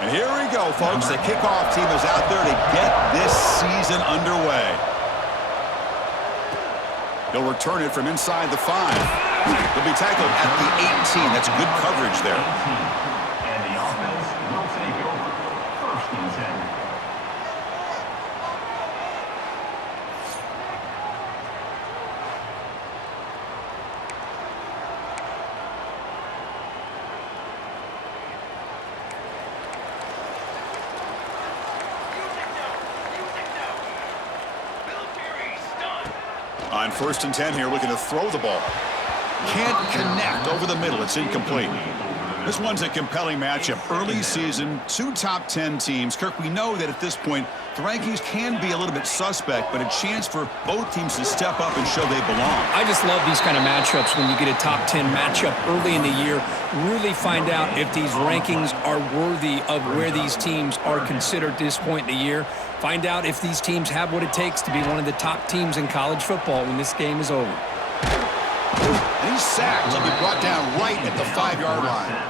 And here we go, folks. The kickoff team is out there to get this season underway. He'll return it from inside the 5. He'll be tackled at the 18. That's good coverage there. And the offense will take over. First and 10. On first and 10 here, looking to throw the ball. Can't connect over the middle. It's incomplete. This one's a compelling matchup. Early season, 2 top 10 teams. Kirk, we know that at this point, the rankings can be a little bit suspect, but a chance for both teams to step up and show they belong. I just love these kind of matchups when you get a top 10 matchup early in the year. Really find out if these rankings are worthy of where these teams are considered at this point in the year. Find out if these teams have what it takes to be one of the top teams in college football when this game is over. And he's sacked. He'll be brought down right at the 5-yard line.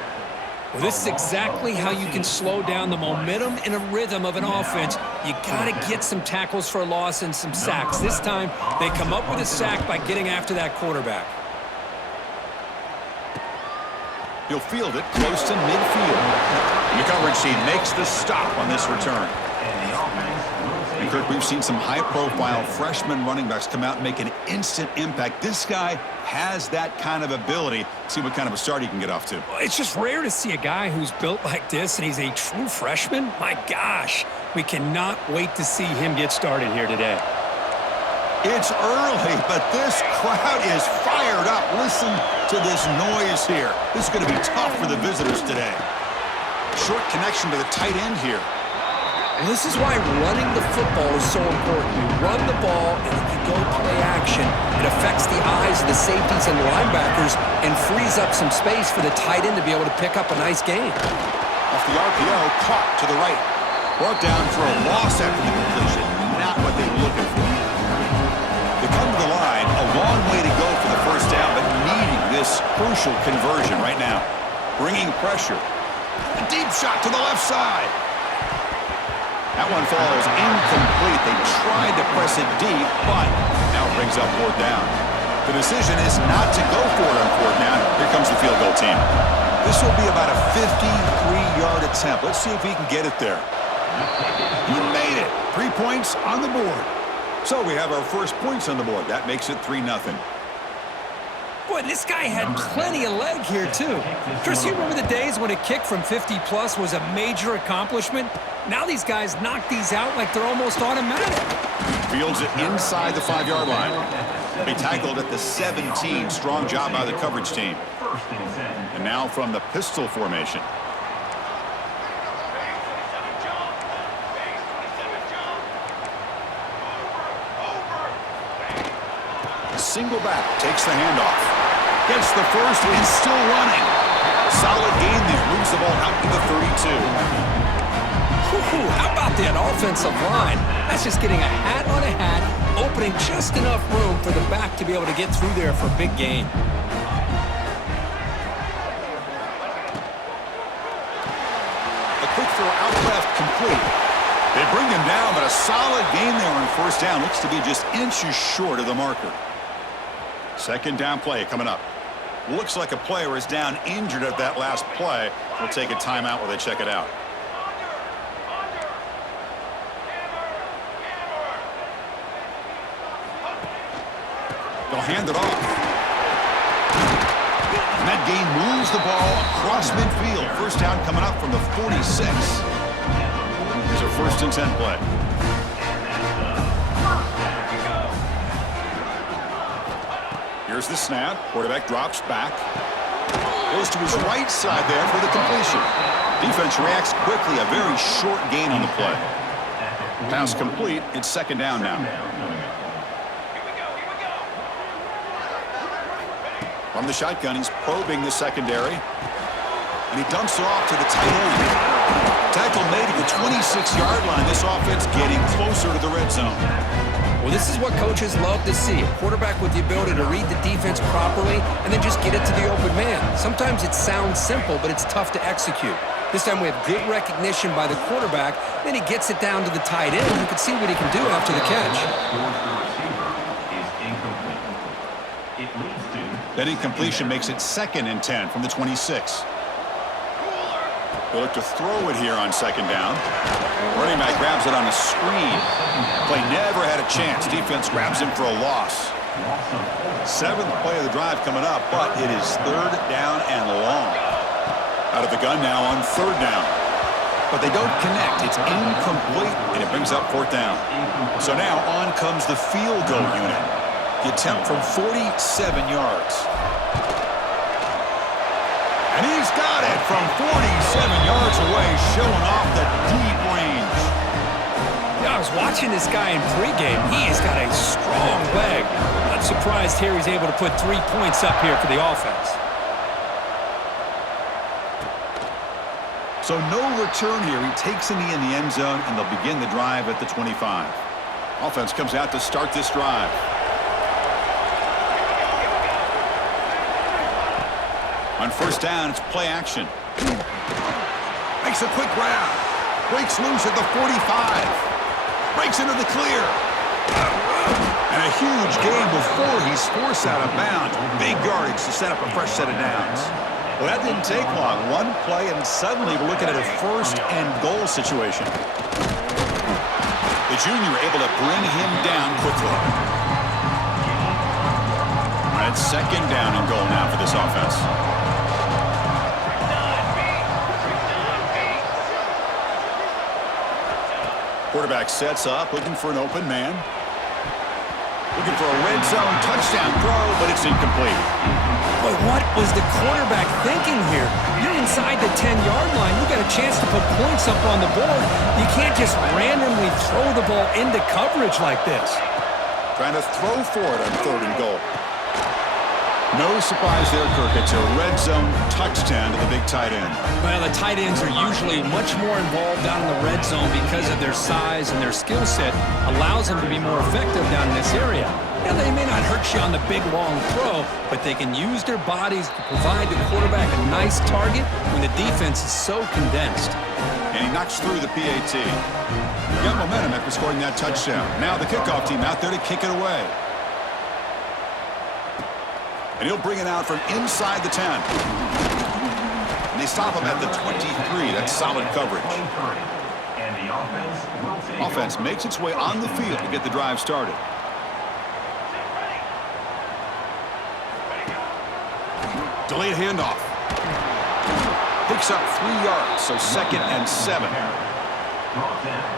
Well, this is exactly how you can slow down the momentum and a rhythm of an offense. You got to get some tackles for a loss and some sacks. This time, they come up with a sack by getting after that quarterback. He'll field it close to midfield. The coverage team makes the stop on this return. And Kirk, we've seen some high-profile freshman running backs come out and make an instant impact. This guy has that kind of ability. See what kind of a start he can get off to. It's just rare to see a guy who's built like this, and he's a true freshman. My gosh, we cannot wait to see him get started here today. It's early, but this crowd is fired up. Listen to this noise here. This is going to be tough for the visitors today. Short connection to the tight end here. And this is why running the football is so important. You run the ball, and then you go play action. It affects the eyes of the safeties and linebackers and frees up some space for the tight end to be able to pick up a nice gain. Off the RPO, caught to the right. Brought down for a loss after the completion. Not what they were looking for. They come to the line, a long way to go for the first down, but needing this crucial conversion right now. Bringing pressure. A deep shot to the left side. That one falls incomplete. They tried to press it deep, but now it brings up 4th down. The decision is not to go for it on 4th down. Here comes the field goal team. This will be about a 53-yard attempt. Let's see if he can get it there. He made it. 3 points on the board. So we have our first points on the board. That makes it 3-0. Boy, this guy had plenty of leg here, too. Chris, you remember the days when a kick from 50-plus was a major accomplishment? Now these guys knock these out like they're almost automatic. Fields it inside the 5-yard line. Be tackled at the 17. Strong job by the coverage team. And now from the pistol formation. Single back, takes the handoff. Gets the first and still running. Solid gain there. Moves the ball out to the 32. How about that offensive line? That's just getting a hat on a hat, opening just enough room for the back to be able to get through there for a big gain. A quick throw out left, complete. They bring him down, but a solid gain there on 1st down. Looks to be just inches short of the marker. 2nd down play coming up. Looks like a player is down injured at that last play. We'll take a timeout while they check it out. They'll hand it off. And that gain moves the ball across midfield. 1st down coming up from the 46. Here's a 1st and 10 play. Here's the snap. Quarterback drops back. Goes to his right side there for the completion. Defense reacts quickly. A very short gain on the play. Pass complete. It's 2nd down now. From the shotgun, he's probing the secondary. And he dumps it off to the tight end. Tackle made at the 26-yard line. This offense getting closer to the red zone. Well, this is what coaches love to see. A quarterback with the ability to read the defense properly and then just get it to the open man. Sometimes it sounds simple, but it's tough to execute. This time we have good recognition by the quarterback. Then he gets it down to the tight end. You can see what he can do after the catch. That incompletion makes it 2nd and 10 from the 26. They'll look to throw it here on 2nd down. Running back grabs it on a screen. Play never had a chance. Defense grabs him for a loss. 7th play of the drive coming up, but it is 3rd down and long. Out of the gun now on 3rd down. But they don't connect. It's incomplete, and it brings up 4th down. So now on comes the field goal unit. The attempt from 47 yards. And he's got it from 47 yards away, showing off the deep range. Yeah, I was watching this guy in pregame. He has got a strong leg. Not surprised here he's able to put 3 points up here for the offense. So no return here. He takes in the end zone, and they'll begin the drive at the 25. Offense comes out to start this drive. On 1st down, it's play action. Makes a quick grab. Breaks loose at the 45. Breaks into the clear. And a huge gain before he's forced out of bounds. Big yardage to set up a fresh set of downs. Well, that didn't take long. One play, and suddenly we're looking at a 1st and goal situation. The junior able to bring him down quickly. All right, 2nd down and goal now for this offense. Quarterback sets up, looking for an open man. Looking for a red zone touchdown throw, but it's incomplete. But what was the quarterback thinking here? You're inside the 10-yard line. You got a chance to put points up on the board. You can't just randomly throw the ball into coverage like this. Trying to throw for it on 3rd and goal. No surprise there, Kirk. It's a red zone touchdown to the big tight end. Well, the tight ends are usually much more involved down in the red zone because of their size and their skill set allows them to be more effective down in this area. Now, they may not hurt you on the big, long throw, but they can use their bodies to provide the quarterback a nice target when the defense is so condensed. And he knocks through the PAT. Got momentum after scoring that touchdown. Now the kickoff team out there to kick it away. And he'll bring it out from inside the 10. And they stop him at the 23. That's solid coverage. And the Offense makes its way on the field to get the drive started. Delayed handoff. Picks up 3 yards, so 2nd and 7.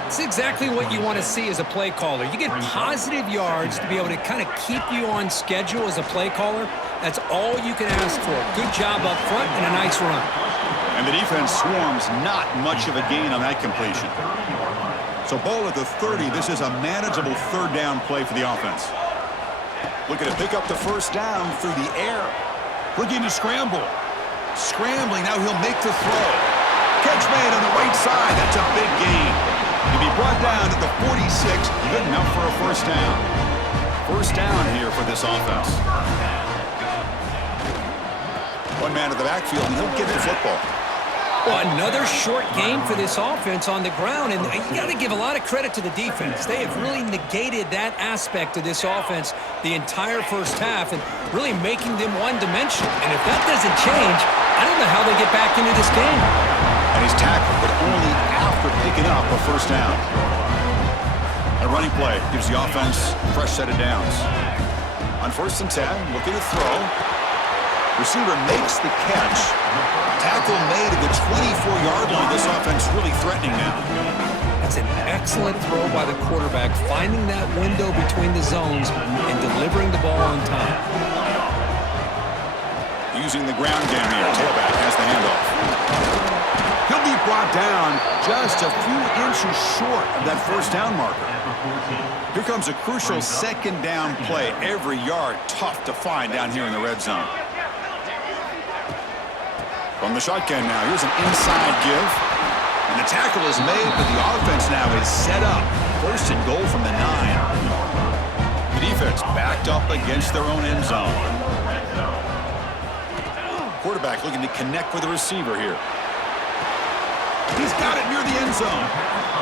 It's exactly what you want to see as a play caller. You get positive yards to be able to kind of keep you on schedule as a play caller. That's all you can ask for. Good job up front and a nice run. And the defense swarms, not much of a gain on that completion. So ball at the 30. This is a manageable 3rd down play for the offense. Looking to pick up the 1st down through the air. Looking to scramble. Scrambling, now he'll make the throw. Catch made on the right side. That's a big gain. He'll be brought down at the 46. Good enough for a 1st down. 1st down here for this offense. One man in the backfield, and he'll get the football. Well, another short game for this offense on the ground, and you got to give a lot of credit to the defense. They have really negated that aspect of this offense the entire 1st half and really making them one-dimensional. And if that doesn't change, I don't know how they get back into this game. And he's tackled, but only after picking up a 1st down. A running play gives the offense a fresh set of downs. On 1st and 10, looking to throw. Receiver makes the catch. Tackle made at the 24-yard line. This offense really threatening now. That's an excellent throw by the quarterback, finding that window between the zones and delivering the ball on time. Using the ground game here. Tailback has the handoff. He'll be brought down just a few inches short of that 1st down marker. Here comes a crucial 2nd down play. Every yard tough to find down here in the red zone. From the shotgun now, here's an inside give. And the tackle is made, but the offense now is set up. 1st and goal from the 9. The defense backed up against their own end zone. Quarterback looking to connect with the receiver here. He's got it near the end zone.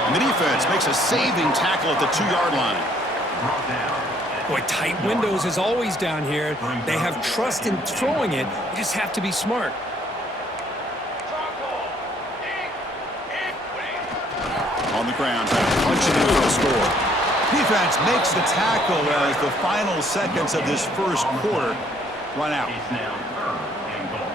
And the defense makes a saving tackle at the 2-yard line. Boy, tight windows is always down here. They have trust in throwing it. You just have to be smart. On the ground, trying to punch it in for the score. Defense makes the tackle as the final seconds of this first quarter run out. It's now 3rd and goal.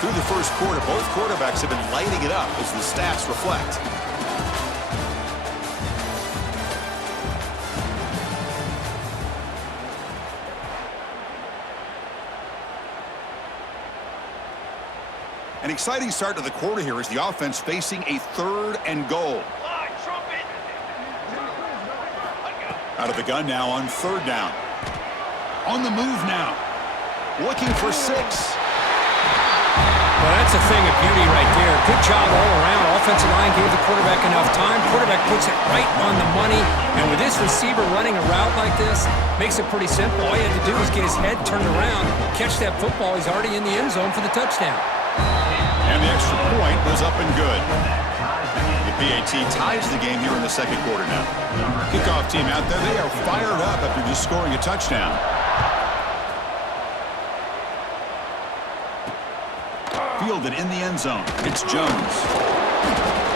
Through the first quarter, both quarterbacks have been lighting it up as the stats reflect. An exciting start to the quarter here as the offense facing a 3rd and goal. Out of the gun now on 3rd down. On the move now. Looking for 6. Well, that's a thing of beauty right there. Good job all around. Offensive line gave the quarterback enough time. Quarterback puts it right on the money. And with this receiver running a route like this, makes it pretty simple. All you had to do was get his head turned around, catch that football. He's already in the end zone for the touchdown. And the extra point was up and good. The PAT ties the game here in the second quarter now. Kickoff team out there, they are fired up after just scoring a touchdown. Fielded in the end zone. It's Jones.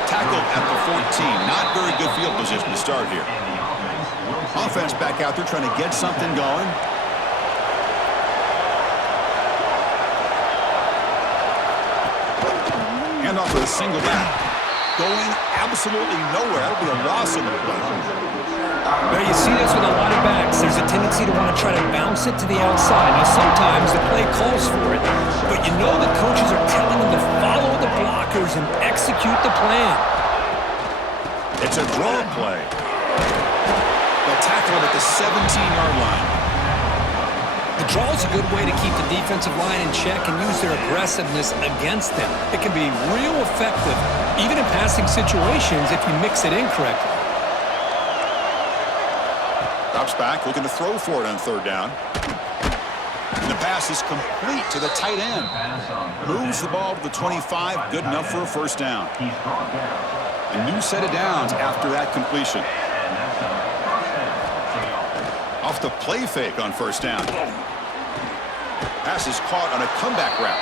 Tackled at the 14. Not very good field position to start here. Offense back out there trying to get something going. Handoff with a single back. Going absolutely nowhere. That'll be a loss in the play. Well, you see this with a lot of backs. There's a tendency to want to try to bounce it to the outside. Now, sometimes the play calls for it, but you know the coaches are telling them to follow the blockers and execute the plan. It's a draw play. They'll tackle it at the 17-yard line. The draw is a good way to keep the defensive line in check and use their aggressiveness against them. It can be real effective, even in passing situations, if you mix it in correctly. Drops back, looking to throw for it on 3rd down. And the pass is complete to the tight end. Moves the ball to the 25, good enough for a 1st down. A new set of downs after that completion. Off the play fake on 1st down. Pass is caught on a comeback route.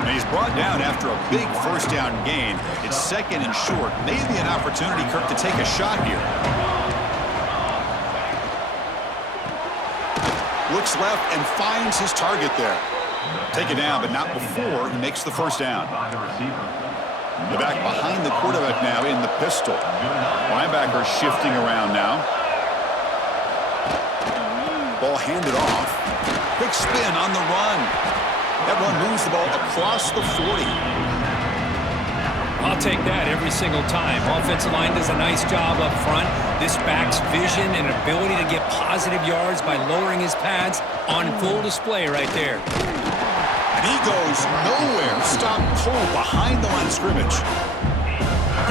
And he's brought down after a big 1st down gain. It's 2nd and short. Maybe an opportunity, Kirk, to take a shot here. Looks left and finds his target there. Take it down, but not before he makes the 1st down. The back behind the quarterback now in the pistol. Linebacker shifting around now. Ball handed off. Quick spin on the run. That run moves the ball across the 40. I'll take that every single time. Offensive line does a nice job up front. This back's vision and ability to get positive yards by lowering his pads on full display right there. And he goes nowhere. Stopped cold behind the line of scrimmage.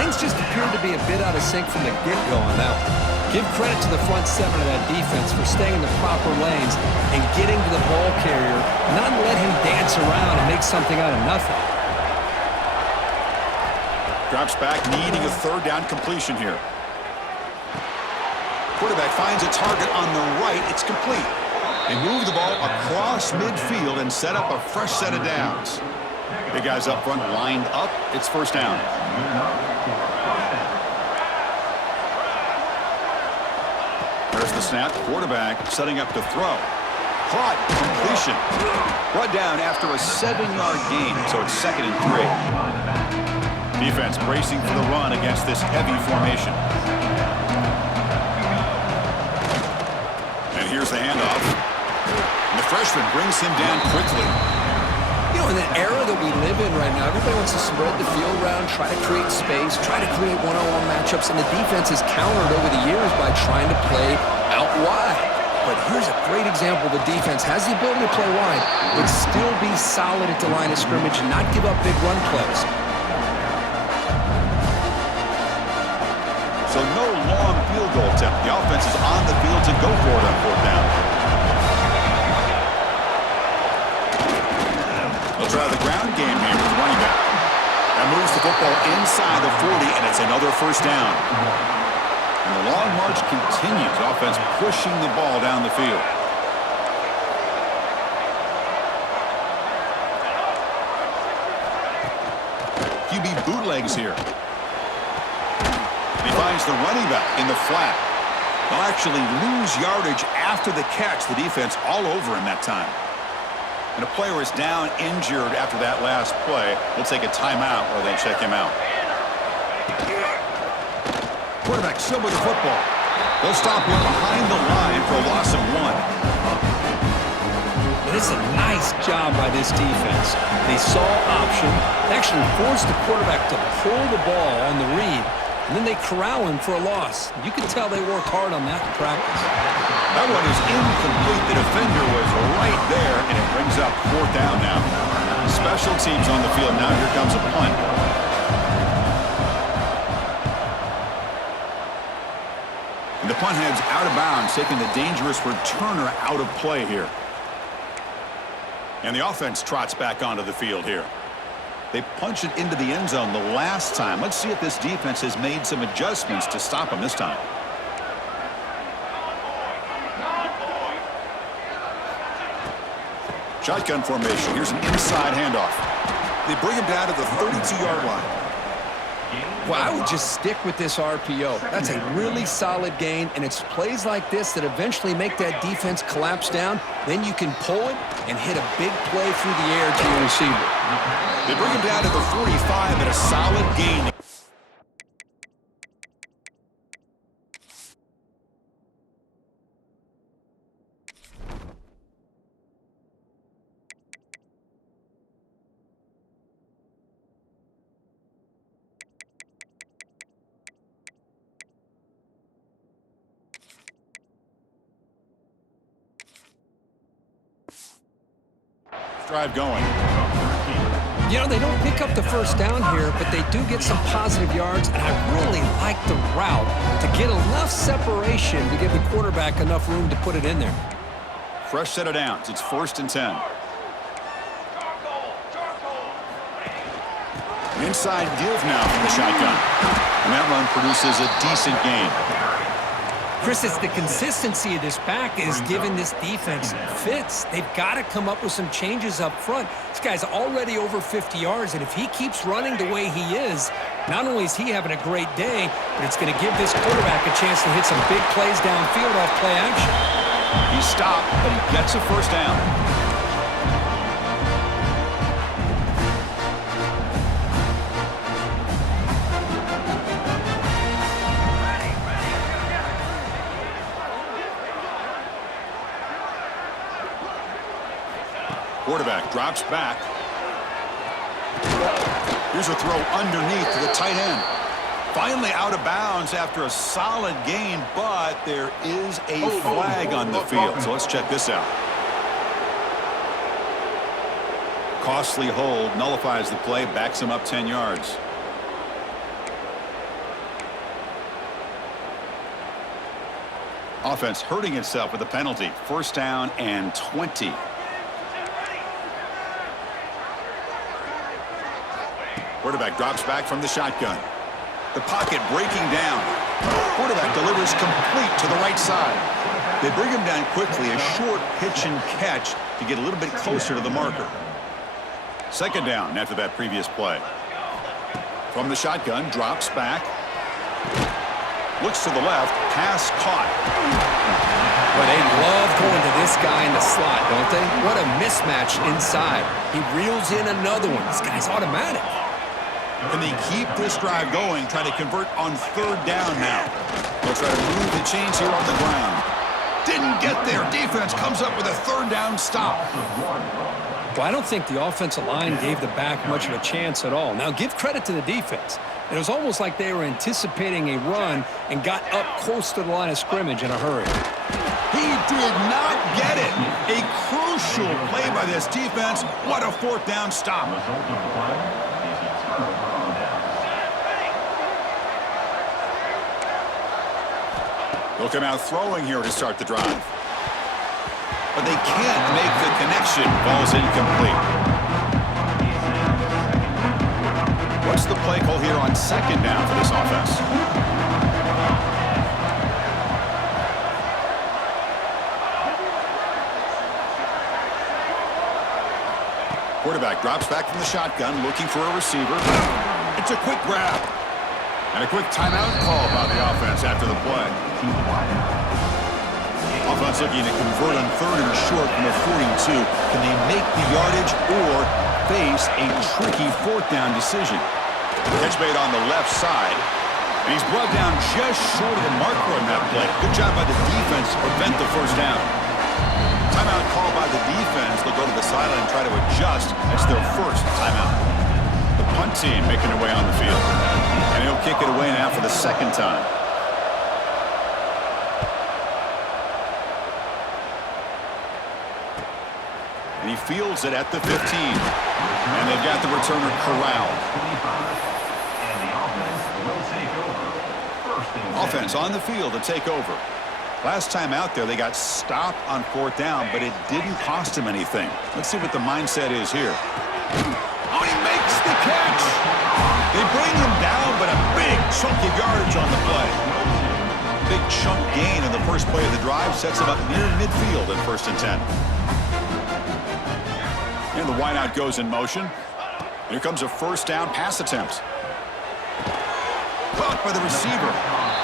Things just appear to be a bit out of sync from the get-go on that one. Give credit to the front 7 of that defense for staying in the proper lanes and getting to the ball carrier, not let him dance around and make something out of nothing. Drops back, needing a 3rd down completion here. Quarterback finds a target on the right. It's complete. They move the ball across midfield and set up a fresh set of downs. Big guys up front lined up. It's 1st down. There's the snap. Quarterback setting up to throw. Caught. Completion. Brought down after a 7-yard gain, so it's 2nd and 3. Defense bracing for the run against this heavy formation. And here's the handoff. And the freshman brings him down quickly. You know, in the era that we live in right now, everybody wants to spread the field around, try to create space, try to create one-on-one matchups, and the defense has countered over the years by trying to play out wide. But here's a great example. The defense has the ability to play wide, but still be solid at the line of scrimmage and not give up big run plays. So no long field goal attempt. The offense is on the field to go for it on 4th down. try the ground game here with the running back. That moves the football inside the 40, and it's another first down. And the long march continues. Offense pushing the ball down the field. QB bootlegs here. He finds the running back in the flat. They'll actually lose yardage after the catch. The defense all over him that time. And a player is down injured after that last play. We'll take a timeout or they check him out. Quarterback still with the football. They'll stop him behind the line for a loss of 1. This is a nice job by this defense. They saw option. They actually forced the quarterback to pull the ball on the read, and then they corral him for a loss. You can tell they worked hard on that in practice. That one is incomplete. The defender was right there, and it brings up 4th down now. Special teams on the field now. Here comes a punt. And the punt heads out of bounds, taking the dangerous returner out of play here. And the offense trots back onto the field here. They punched it into the end zone the last time. Let's see if this defense has made some adjustments to stop them this time. Shotgun formation. Here's an inside handoff. They bring him down to the 32-yard line. Well, I would just stick with this RPO. That's a really solid gain, and it's plays like this that eventually make that defense collapse down. Then you can pull it and hit a big play through the air to your receiver. They bring him down to the 45 and a solid gain. Drive going. You know, they don't pick up the first down here, but they do get some positive yards, and I really like the route to get enough separation to give the quarterback enough room to put it in there. Fresh set of downs. It's 1st and 10. Inside give now from the shotgun. And that run produces a decent gain. Chris, it's the consistency of this back is giving this defense fits. They've got to come up with some changes up front. This guy's already over 50 yards, and if he keeps running the way he is, not only is he having a great day, but it's going to give this quarterback a chance to hit some big plays downfield off play action. He stopped, but he gets a first down. Quarterback drops back. Here's a throw underneath to the tight end. Finally out of bounds after a solid gain, but there is a flag on the field. So let's check this out. Costly hold, nullifies the play, backs him up 10 yards. Offense hurting itself with a penalty. 1st down and 20. Quarterback drops back from the shotgun. The pocket breaking down. Quarterback delivers complete to the right side. They bring him down quickly, a short pitch and catch to get a little bit closer to the marker. 2nd down after that previous play. From the shotgun, drops back. Looks to the left, pass caught. Well, they love going to this guy in the slot, don't they? What a mismatch inside. He reels in another one. This guy's automatic. Can they keep this drive going, trying to convert on 3rd down now? They'll try to move the chains here on the ground. Didn't get there. Defense comes up with a 3rd down stop. Well, I don't think the offensive line gave the back much of a chance at all. Now, give credit to the defense. It was almost like they were anticipating a run and got up close to the line of scrimmage in a hurry. He did not get it. A crucial play by this defense. What a 4th down stop. They'll come out throwing here to start the drive. But they can't make the connection. Ball's incomplete. What's the play call here on second down for this offense? Quarterback drops back from the shotgun, looking for a receiver. It's a quick grab. And a quick timeout call by the offense after the play. Offense looking to convert on 3rd and short from the 42. Can they make the yardage or face a tricky 4th down decision? Catch made on the left side. And he's brought down just short of the marker on that play. Good job by the defense to prevent the 1st down. Timeout call by the defense. They'll go to the sideline and try to adjust. That's their 1st timeout. The punt team making their way on the field. And he'll kick it away now for the 2nd time. And he fields it at the 15. And they've got the returner corralled. Offense on the field to take over. Last time out there, they got stopped on 4th down, but it didn't cost him anything. Let's see what the mindset is here. Oh, he makes the catch! They bring him down, but a big chunk of yardage on the play. Big chunk gain in the first play of the drive sets him up near midfield at 1st and 10. And the wideout goes in motion. Here comes a 1st down pass attempt. Caught by the receiver.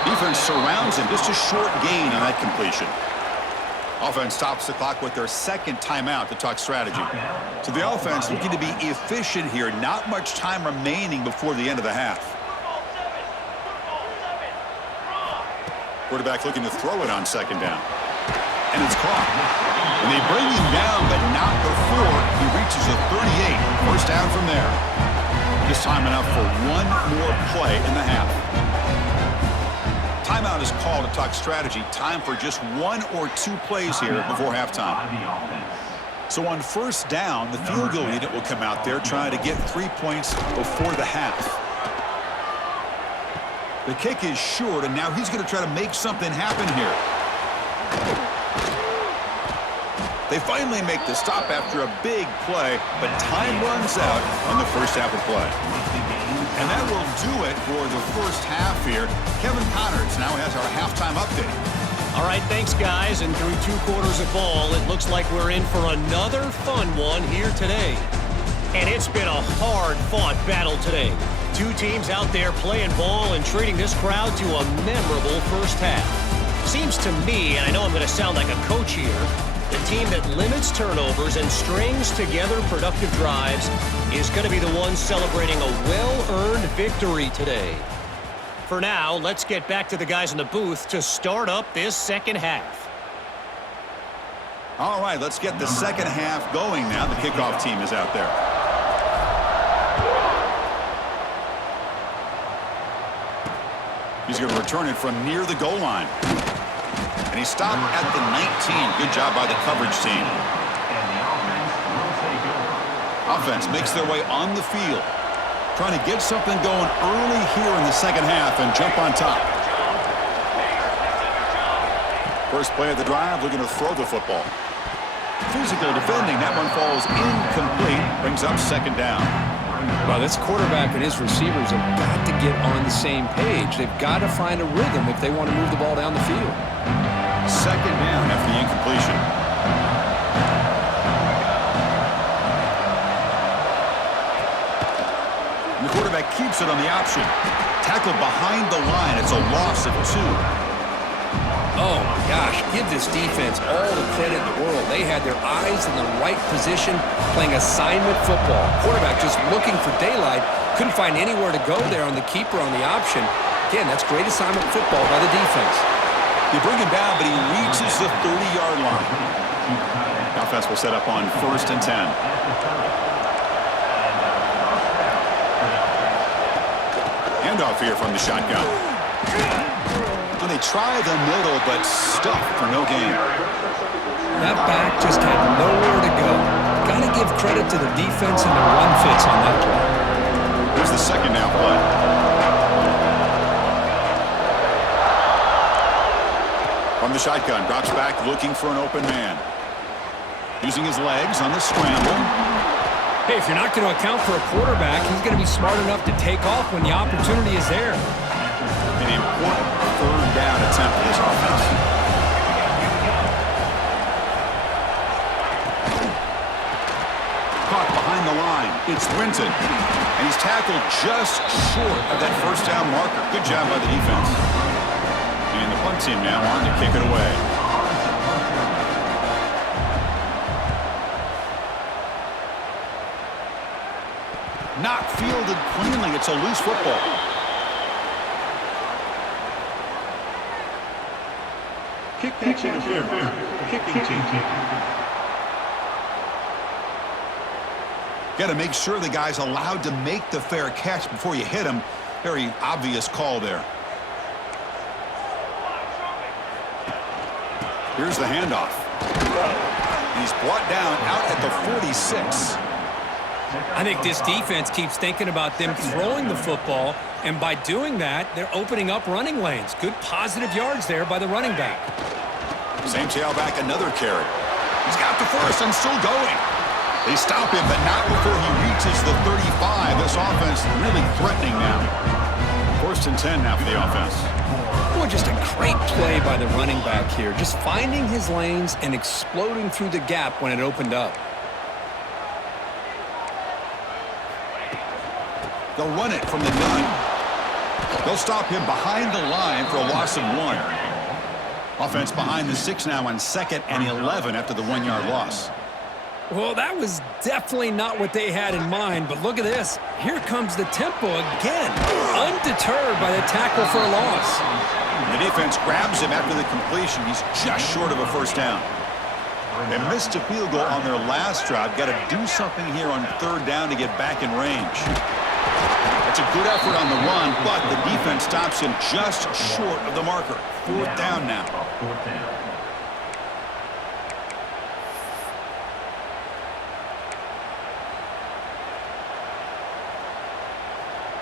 Defense surrounds him. Just a short gain on that completion. Offense stops the clock with their 2nd timeout to talk strategy. So the offense looking to be efficient here. Not much time remaining before the end of the half. Quarterback looking to throw it on 2nd down. And it's caught. And they bring him down, but not before he reaches the 38. 1st down from there. Just time enough for one more play in the half. Timeout is called to talk strategy. Time for just 1 or 2 plays here before halftime. So on 1st down, the field goal unit will come out there trying to get 3 points before the half. The kick is short, and now he's going to try to make something happen here. They finally make the stop after a big play, but time runs out on the 1st half of play. And that will do it for the 1st half here. Kevin Connors now has our halftime update. All right, thanks, guys. And through 2 quarters of ball, it looks like we're in for another fun one here today. And it's been a hard-fought battle today. 2 teams out there playing ball and treating this crowd to a memorable 1st half. Seems to me, and I know I'm going to sound like a coach here, the team that limits turnovers and strings together productive drives is going to be the one celebrating a well-earned victory today. For now, let's get back to the guys in the booth to start up this 2nd half. All right, let's get the 2nd half going now. The kickoff team is out there. He's going to return it from near the goal line. And he stopped at the 19. Good job by the coverage team. Offense makes their way on the field. Trying to get something going early here in the 2nd half and jump on top. First play of the drive, looking to throw the football. Physical defending. That one falls incomplete. Brings up 2nd down. Well, this quarterback and his receivers have got to get on the same page. They've got to find a rhythm if they want to move the ball down the field. 2nd down after the incompletion. And the quarterback keeps it on the option. Tackle behind the line. It's a loss of 2. Oh, my gosh. Give this defense all the credit in the world. They had their eyes in the right position playing assignment football. Quarterback just looking for daylight. Couldn't find anywhere to go there on the keeper on the option. Again, that's great assignment football by the defense. You bring him down, but he reaches the 30-yard line. Offense will set up on 1st and 10. Handoff here from the shotgun. And they try the middle, but stuffed for no gain. That back just had nowhere to go. Got to give credit to the defense and the run fits on that play. Here's the 2nd down play. From the shotgun, drops back, looking for an open man. Using his legs on the scramble. Hey, if you're not going to account for a quarterback, he's going to be smart enough to take off when the opportunity is there. An important third down attempt for this offense. Caught behind the line. It's Winton. And he's tackled just short of that first down marker. Good job by the defense. And the punt team now on to kick it away. Not fielded cleanly. It's a loose football. Kicking team. Got to make sure the guy's allowed to make the fair catch before you hit him. Very obvious call there. Here's the handoff. He's brought down out at the 46. I think this defense keeps thinking about them throwing the football, and by doing that, they're opening up running lanes. Good positive yards there by the running back. Same tailback, another carry. He's got the first and still going. They stop him, but not before he reaches the 35. This offense really threatening now. 1st and 10 now for the offense. Boy, just a great play by the running back here. Just finding his lanes and exploding through the gap when it opened up. They'll run it from the 9. They'll stop him behind the line for a loss of 1. Offense behind the 6 now on 2nd and 11 after the 1-yard loss. Well, that was definitely not what they had in mind, but look at this. Here comes the tempo again, undeterred by the tackle for a loss. The defense grabs him after the completion. He's just short of a first down. They missed a field goal on their last drive. Got to do something here on 3rd down to get back in range. That's a good effort on the run, but the defense stops him just short of the marker. 4th down now.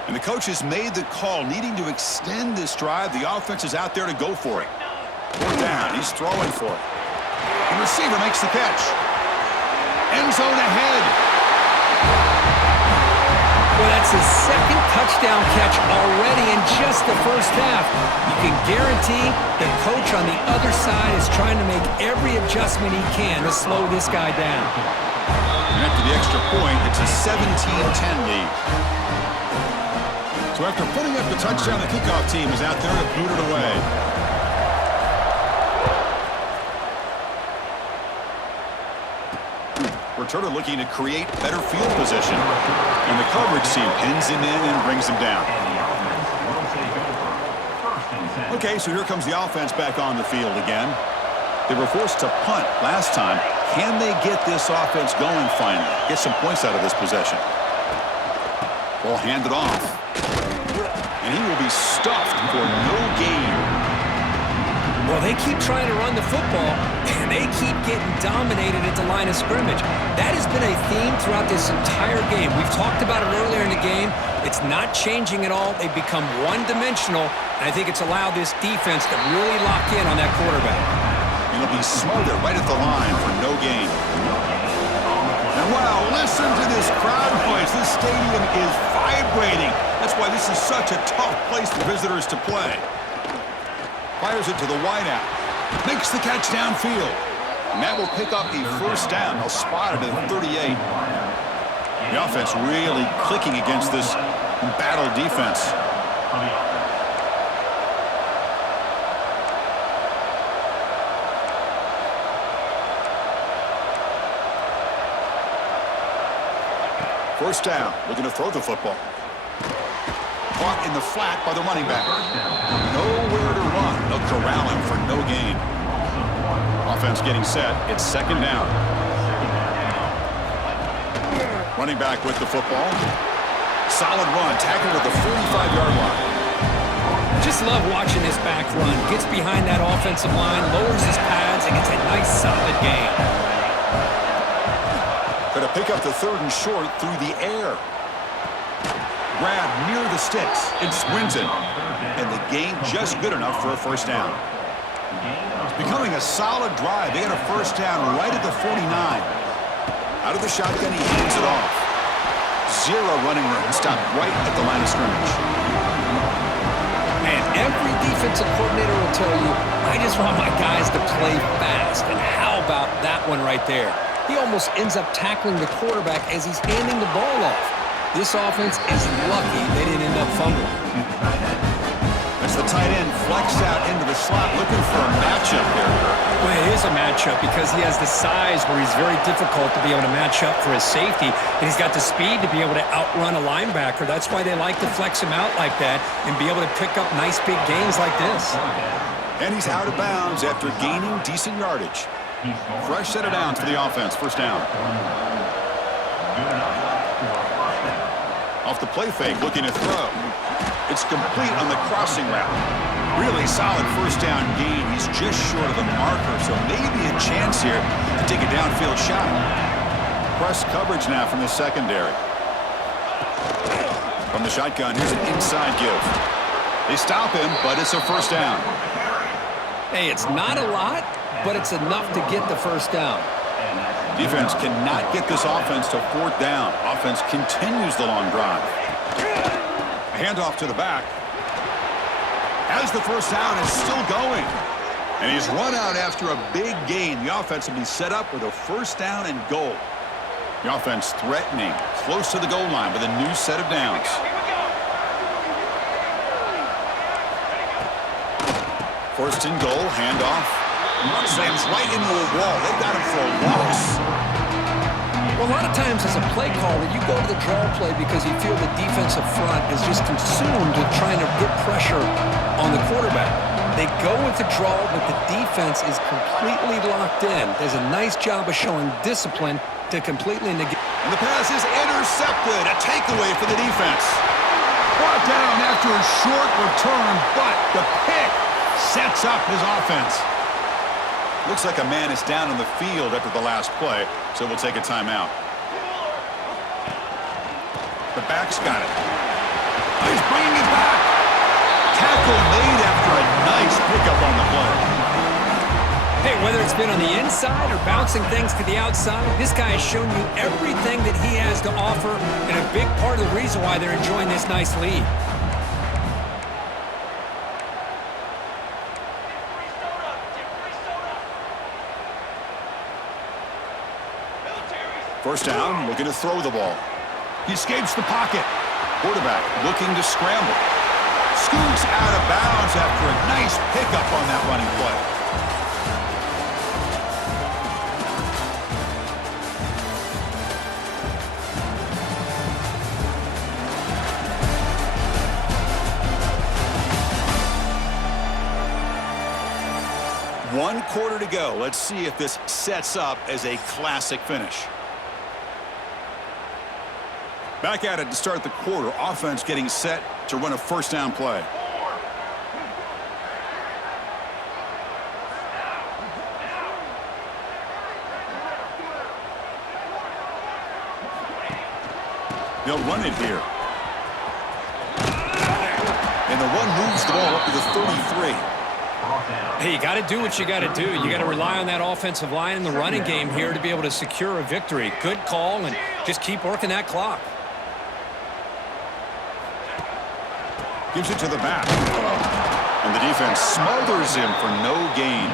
And the coach has made the call, needing to extend this drive. The offense is out there to go for it. 4th down. He's throwing for it. The receiver makes the catch. End zone ahead. Well, that's his 2nd touchdown catch already in just the first half. You can guarantee the coach on the other side is trying to make every adjustment he can to slow this guy down. And after the extra point, it's a 17-10 lead. So after putting up the touchdown, the kickoff team is out there to boot it away. Returner looking to create better field position. And the coverage team pins him in and brings him down. Okay, so here comes the offense back on the field again. They were forced to punt last time. Can they get this offense going finally? Get some points out of this possession. Ball handed off. And he will be stuffed for no gain. Well, they keep trying to run the football, and they keep getting dominated at the line of scrimmage. That has been a theme throughout this entire game. We've talked about it earlier in the game. It's not changing at all. They've become one-dimensional, and I think it's allowed this defense to really lock in on that quarterback. And he'll be smothered right at the line for no gain. And wow, listen to this crowd noise. This stadium is vibrating. That's why this is such a tough place for visitors to play. Fires it to the wideout. Makes the catch downfield. And that will pick up a first down. They'll spot it at 38. The offense really clicking against this battle defense. First down, looking to throw the football. Caught in the flat by the running back. Nowhere to run. They'll corral him for no gain. Offense getting set. It's 2nd down. Running back with the football. Solid run. Tackled at the 45-yard line. Just love watching this back run. Gets behind that offensive line, lowers his pads, and gets a nice solid gain. Going to pick up the 3rd and short through the air. Grab near the sticks. It's Winton. And the gain just good enough for a first down. It's becoming a solid drive. They got a first down right at the 49. Out of the shotgun, he hands it off. zero running room. Stopped right at the line of scrimmage. Man, every defensive coordinator will tell you, I just want my guys to play fast. And how about that one right there? He almost ends up tackling the quarterback as he's handing the ball off. This offense is lucky they didn't end up fumbling. As the tight end flex out into the slot, looking for a matchup there. Well, it is a matchup because he has the size where he's very difficult to be able to match up for his safety, and he's got the speed to be able to outrun a linebacker. That's why they like to flex him out like that and be able to pick up nice big gains like this. And he's out of bounds after gaining decent yardage. Fresh set of downs for the offense. First down. Off the play fake, looking to throw. It's complete on the crossing route. Really solid first down gain. He's just short of the marker, so maybe a chance here to take a downfield shot. Press coverage now from the secondary. From the shotgun, here's an inside give. They stop him, but it's a first down. Hey, it's not a lot, but it's enough to get the first down. Defense cannot get this offense to fourth down. Offense continues the long drive. A handoff to the back. As the first down is still going. And he's run out after a big gain. The offense will be set up with a first down and goal. The offense threatening, close to the goal line with a new set of downs. First and goal, handoff. Slams right into a wall. They've got him for a loss. Well, a lot of times as a play caller, you go to the draw play because you feel the defensive front is just consumed with trying to get pressure on the quarterback. They go with the draw, but the defense is completely locked in. There's a nice job of showing discipline to completely negate. And the pass is intercepted. A takeaway for the defense. Brought down after a short return, but the pick sets up his offense. Looks like a man is down on the field after the last play, so we'll take a timeout. The back's got it. He's bringing it back. Tackle made after a nice pickup on the play. Hey, whether it's been on the inside or bouncing things to the outside, this guy has shown you everything that he has to offer, and a big part of the reason why they're enjoying this nice lead. First down, looking to throw the ball. He escapes the pocket. Quarterback looking to scramble. Scoots out of bounds after a nice pickup on that running play. One quarter to go. Let's see if this sets up as a classic finish. Back at it to start the quarter. Offense getting set to run a first down play. They'll run it here. And the run moves the ball up to the 33. Hey, you got to do what you got to do. You got to rely on that offensive line in the running game here to be able to secure a victory. Good call, and just keep working that clock. Gives it to the back. And the defense smothers him for no gain.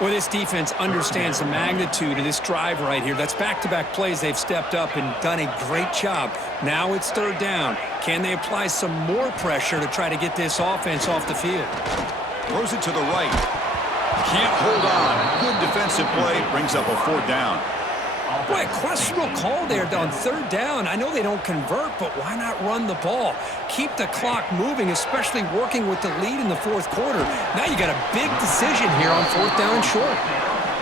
Well, this defense understands the magnitude of this drive right here. That's back-to-back plays. They've stepped up and done a great job. Now it's third down. Can they apply some more pressure to try to get this offense off the field? Throws it to the right. Can't hold on. Good defensive play. Brings up a fourth down. Boy, a questionable call there on third down. I know they don't convert, but why not run the ball? Keep the clock moving, especially working with the lead in the fourth quarter. Now you got a big decision here on fourth down and short.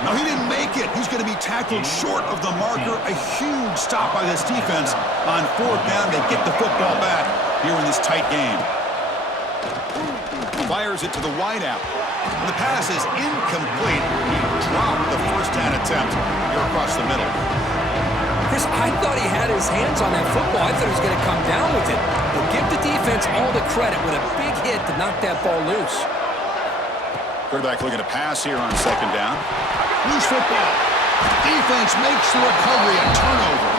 No, he didn't make it. He's going to be tackled short of the marker. A huge stop by this defense on fourth down. They get the football back here in this tight game. Fires it to the wideout. And the pass is incomplete. He dropped the first down attempt here across the middle. Chris, I thought he had his hands on that football. I thought he was going to come down with it. But give the defense all the credit with a big hit to knock that ball loose. Quarterback looking to pass here on second down. Loose football. Defense makes the recovery, a turnover.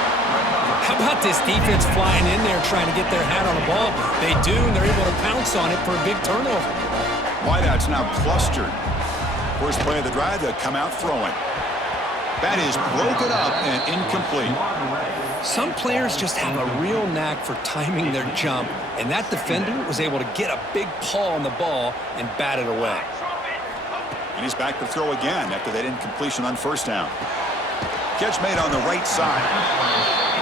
How about this defense flying in there trying to get their hat on the ball? They do, and they're able to pounce on it for a big turnover. Wideouts now clustered. First play of the drive, they'll come out throwing. That is broken up and incomplete. Some players just have a real knack for timing their jump, and that defender was able to get a big paw on the ball and bat it away. And he's back to throw again after that incompletion on first down. Catch made on the right side.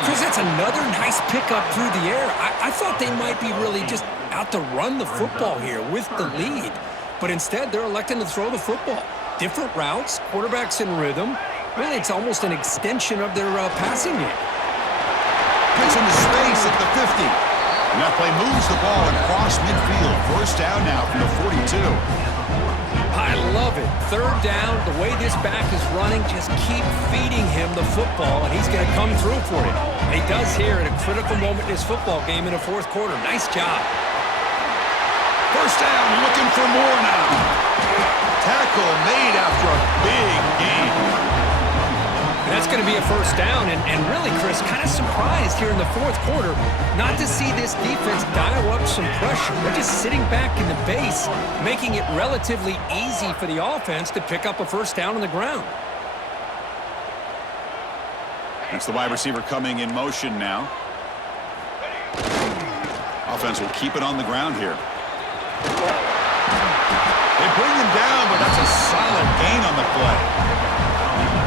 Chris, that's another nice pickup through the air. I thought they might be really just out to run the football here with the lead, but instead they're electing to throw the football. Different routes, quarterbacks in rhythm. Really, it's almost an extension of their passing game. Pitch into space at the 50. And that play moves the ball across midfield. First down now from the 42. I love it. Third down, the way this back is running, just keep feeding him the football, and he's going to come through for you. And he does here at a critical moment in this football game in the fourth quarter. Nice job. First down, looking for more now. Tackle made after a big gain. That's going to be a first down, and really, Chris, kind of surprised here in the fourth quarter not to see this defense dial up some pressure. They're just sitting back in the base, making it relatively easy for the offense to pick up a first down on the ground. That's the wide receiver coming in motion now. Offense will keep it on the ground here. They bring him down, but that's a solid gain on the play.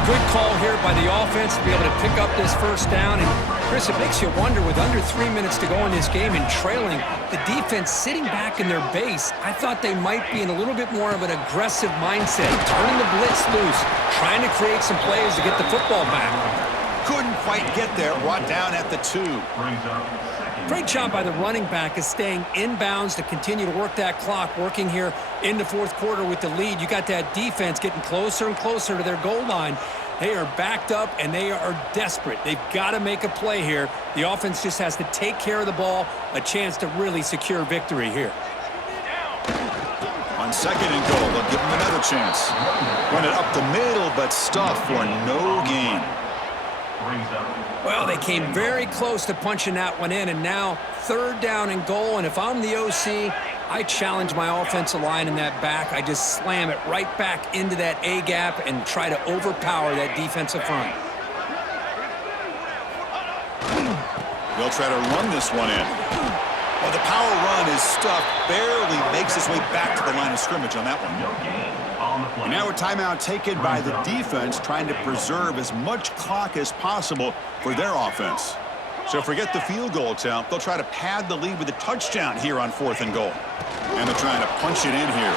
Good call here by the offense to be able to pick up this first down. And, Chris, it makes you wonder, with under 3 minutes to go in this game and trailing, the defense sitting back in their base, I thought they might be in a little bit more of an aggressive mindset, turning the blitz loose, trying to create some plays to get the football back. Couldn't quite get there, brought down at the 2. Great job by the running back is staying inbounds to continue to work that clock, working here in the fourth quarter with the lead. You got that defense getting closer and closer to their goal line. They are backed up, and they are desperate. They've got to make a play here. The offense just has to take care of the ball, a chance to really secure victory here. On second and goal, they'll give him another chance. Run it up the middle, but stuff for no gain. Well, they came very close to punching that one in, and now third down and goal. And if I'm the OC, I challenge my offensive line in that back. I just slam it right back into that A-gap and try to overpower that defensive front. They'll try to run this one in. Well, the power run is stuffed, barely makes its way back to the line of scrimmage on that one. And now a timeout taken by the defense, trying to preserve as much clock as possible for their offense. So forget the field goal attempt. They'll try to pad the lead with a touchdown here on fourth and goal. And they're trying to punch it in here.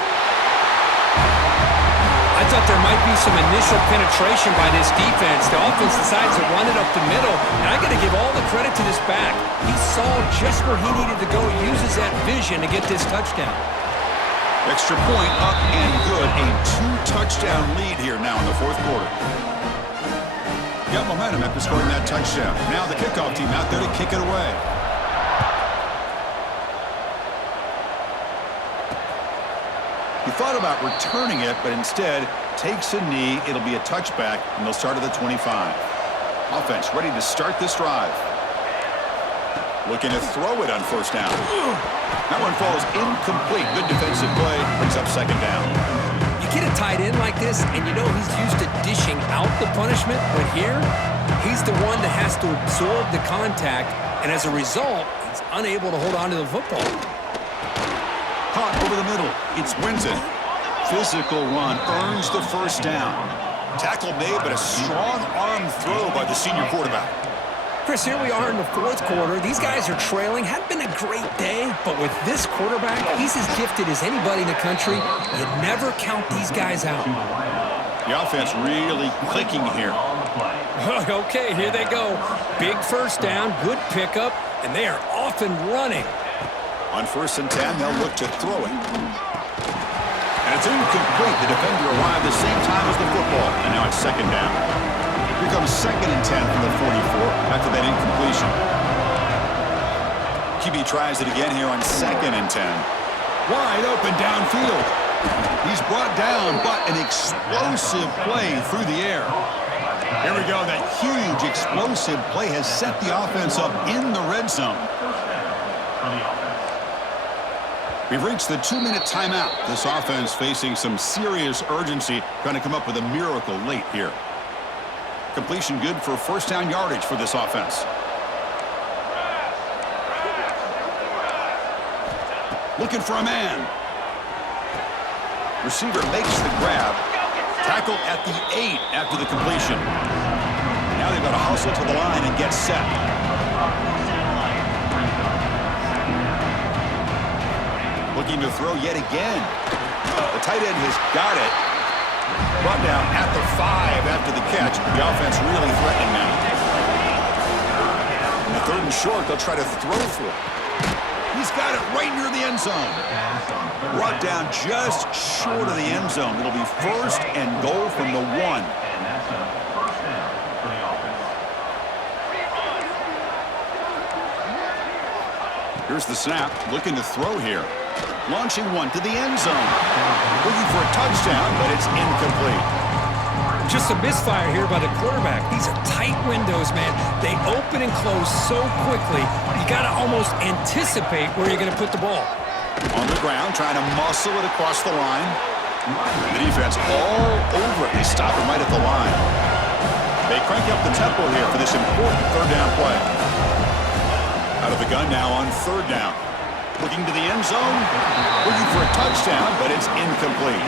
I thought there might be some initial penetration by this defense. The offense decides to run it up the middle, and I got to give all the credit to this back. He saw just where he needed to go, uses that vision to get this touchdown. Extra point up and good. A 2-touchdown lead here now in the fourth quarter. Got momentum after scoring that touchdown. Now the kickoff team out there to kick it away. He thought about returning it, but instead takes a knee. It'll be a touchback, and they'll start at the 25. Offense ready to start this drive. Looking to throw it on first down. That one falls incomplete. Good defensive play. Brings up second down. You get a tight end like this, and you know he's used to dishing out the punishment, but here, he's the one that has to absorb the contact, and as a result, he's unable to hold on to the football. Caught over the middle. It's Winton. Physical run earns the first down. Tackle made, but a strong arm throw by the senior quarterback. Chris, here we are in the fourth quarter. These guys are trailing. Hadn't been a great day, but with this quarterback, he's as gifted as anybody in the country. You never count these guys out. The offense really clicking here. Okay, here they go. Big first down, good pickup, and they are off and running. On first and 10, they'll look to throw it. And it's incomplete. The defender arrived the same time as the football, and now it's second down. Here comes second and 10 from the 44 after that incompletion. QB tries it again here on second and 10. Wide open downfield. He's brought down, but an explosive play through the air. Here we go. That huge explosive play has set the offense up in the red zone. First down for the offense. We've reached the 2-minute timeout. This offense facing some serious urgency, trying to come up with a miracle late here. Completion good for first down yardage for this offense. Looking for a man. Receiver makes the grab. Tackle at the 8 after the completion. Now they've got to hustle to the line and get set. Looking to throw yet again. The tight end has got it. Brought down at the 5 after the catch. The offense really threatening now. In the 3rd and short, they'll try to throw for it. He's got it right near the end zone. Brought down just short of the end zone. It'll be first and goal from the 1. And that's a first down for the offense. Here's the snap. Looking to throw here. Launching one to the end zone. Looking for a touchdown, but it's incomplete. Just a misfire here by the quarterback. These are tight windows, man. They open and close so quickly, you got to almost anticipate where you're going to put the ball. On the ground, trying to muscle it across the line. The defense all over it. They stop him right at the line. They crank up the tempo here for this important 3rd down play. Out of the gun now on 3rd down. Looking to the end zone. Looking for a touchdown, but it's incomplete.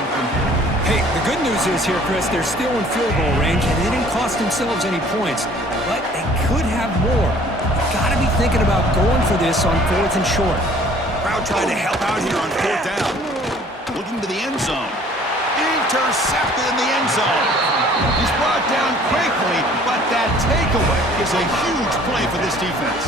Hey, the good news is here, Chris, they're still in field goal range, and they didn't cost themselves any points. But they could have more. You've got to be thinking about going for this on 4th and short. Crowd trying to help out here on 4th down. Looking to the end zone. Intercepted in the end zone. He's brought down quickly, but that takeaway is a huge play for this defense.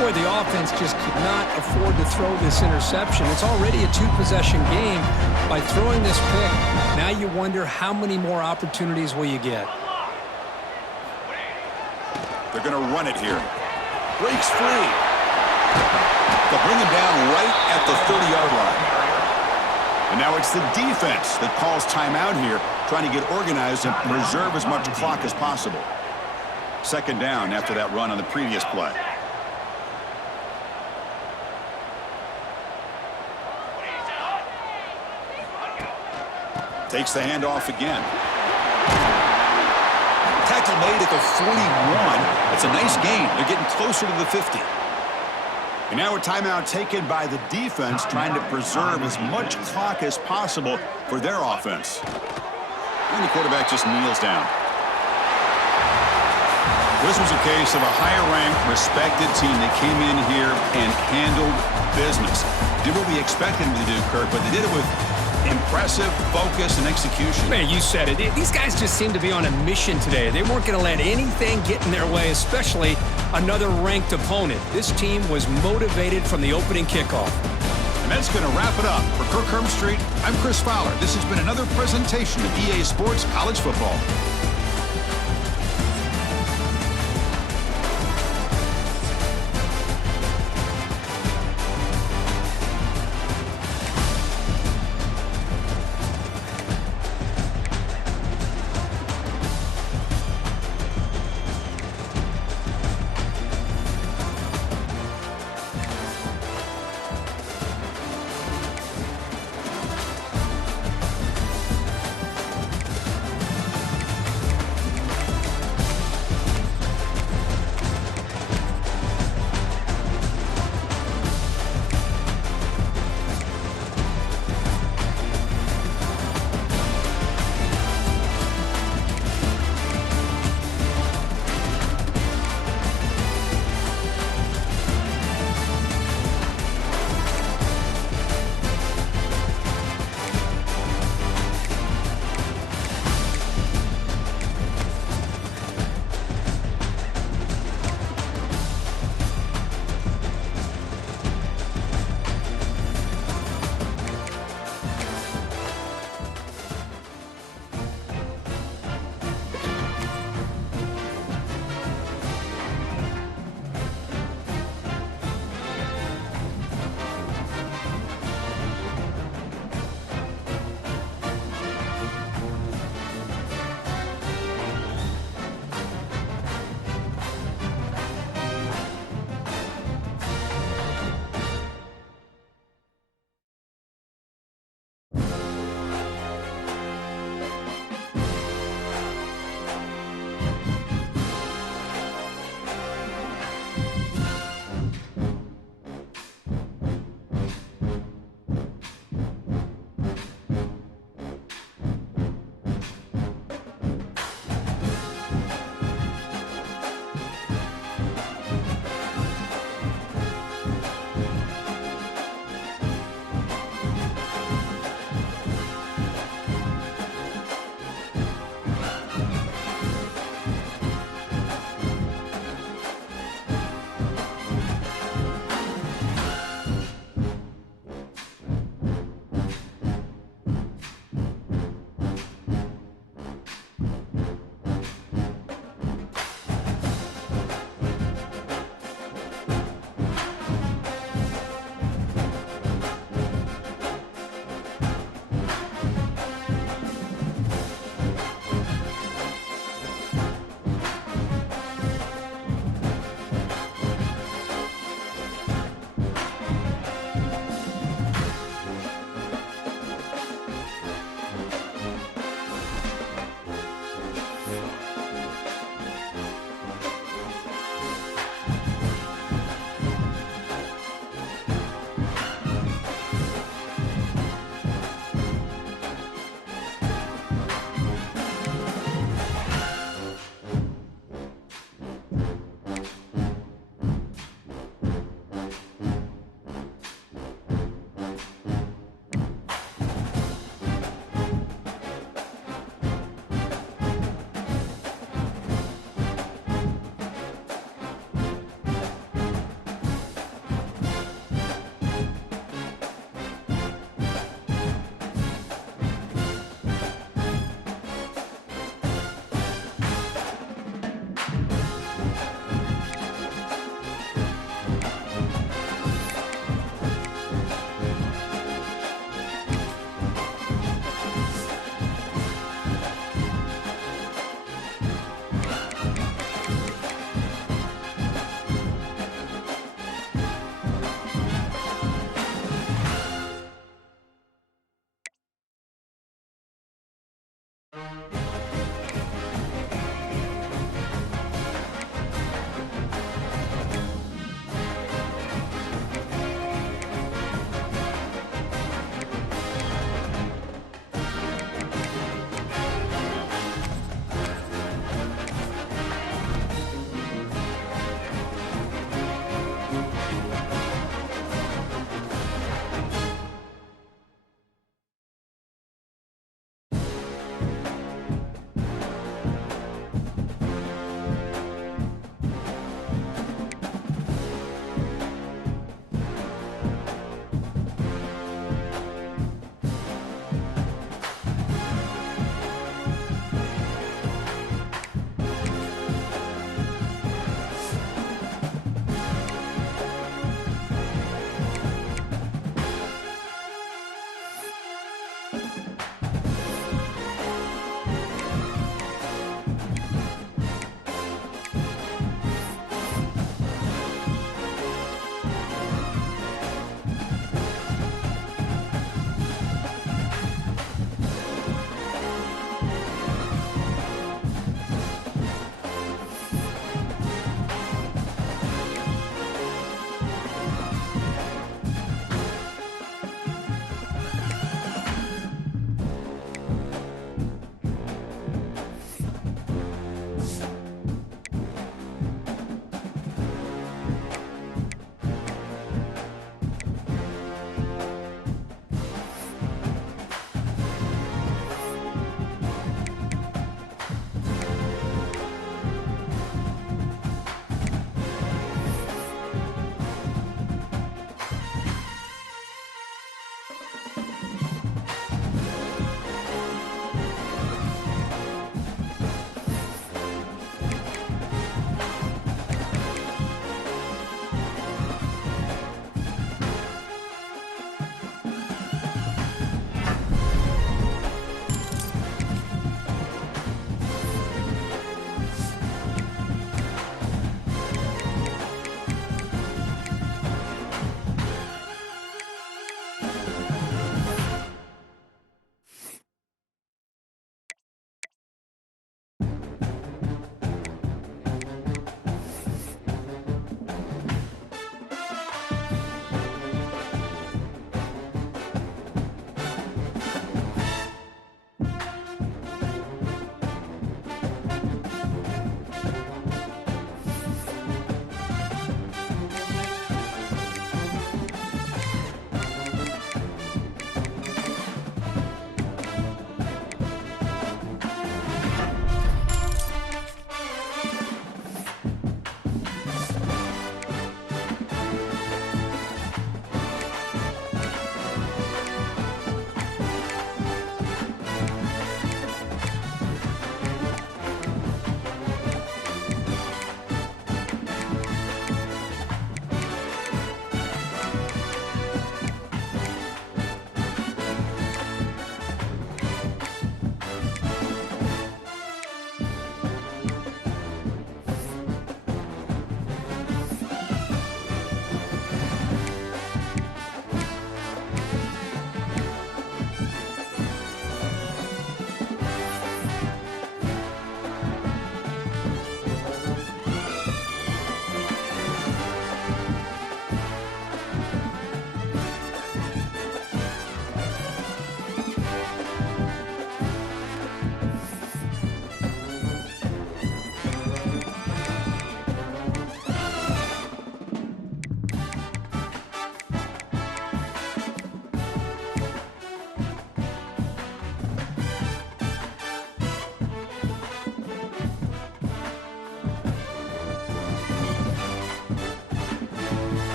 Boy, the offense just could not afford to throw this interception. It's already a 2-possession game. By throwing this pick, now you wonder how many more opportunities will you get. They're going to run it here. Breaks free. They'll bring him down right at the 30-yard line. And now it's the defense that calls timeout here, trying to get organized and preserve as much clock as possible. 2nd down after that run on the previous play. Takes the handoff again. Tackle made at the 41. That's a nice gain. They're getting closer to the 50. And now a timeout taken by the defense, trying to preserve as much clock as possible for their offense. And the quarterback just kneels down. This was a case of a higher-ranked, respected team that came in here and handled business. Did what we expected them to do, Kirk, but they did it with impressive focus and execution. Man, you said it. These guys just seem to be on a mission today. They weren't going to let anything get in their way, especially another ranked opponent. This team was motivated from the opening kickoff. And that's going to wrap it up. For Kirk Street, I'm Chris Fowler. This has been another presentation of EA Sports College Football.